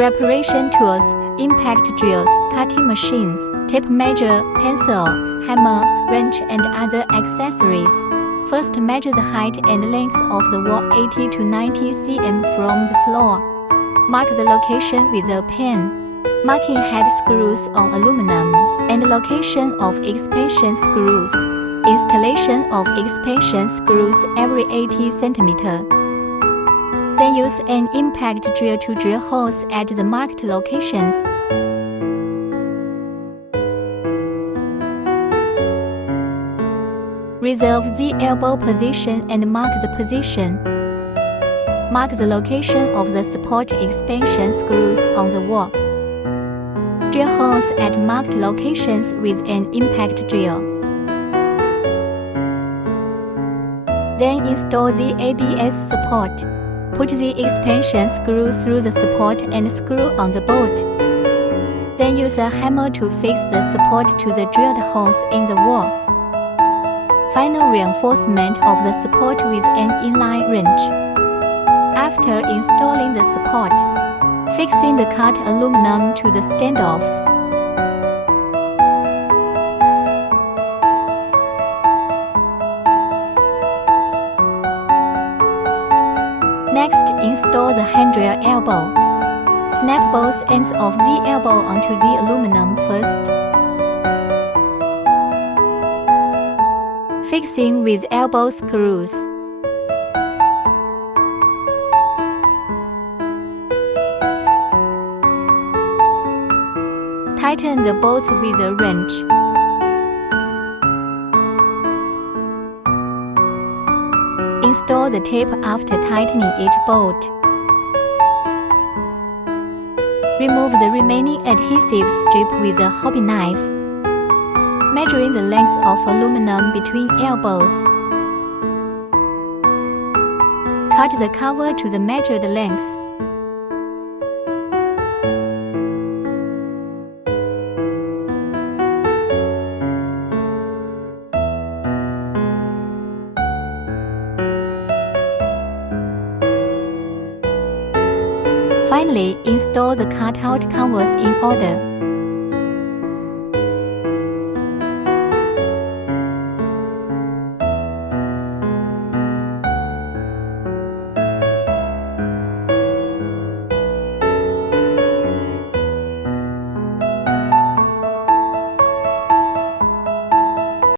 Preparation tools, impact drills, cutting machines, tape measure, pencil, hammer, wrench and other accessories. First, measure the height and length of the wall 80 to 90 cm from the floor. Mark the location with a pen. Marking head screws on aluminum, and location of expansion screws. Installation of expansion screws every 80 cm. Then use an impact drill to drill holes at the marked locations. Reserve the elbow position and mark the position. Mark the location of the support expansion screws on the wall. Drill holes at marked locations with an impact drill. Then install the ABS support. Put the expansion screw through the support and screw on the bolt. Then use a hammer to fix the support to the drilled holes in the wall. Final reinforcement of the support with an inline wrench. After installing the support, fixing the cut aluminum to the standoffs. Next, install the handrail elbow. Snap both ends of the elbow onto the aluminum first. Fixing with elbow screws. Tighten the bolts with a wrench. Install the tape after tightening each bolt. Remove the remaining adhesive strip with a hobby knife, measuring the length of aluminum between elbows. Cut the cover to the measured length. Finally, install the cutout canvas in order.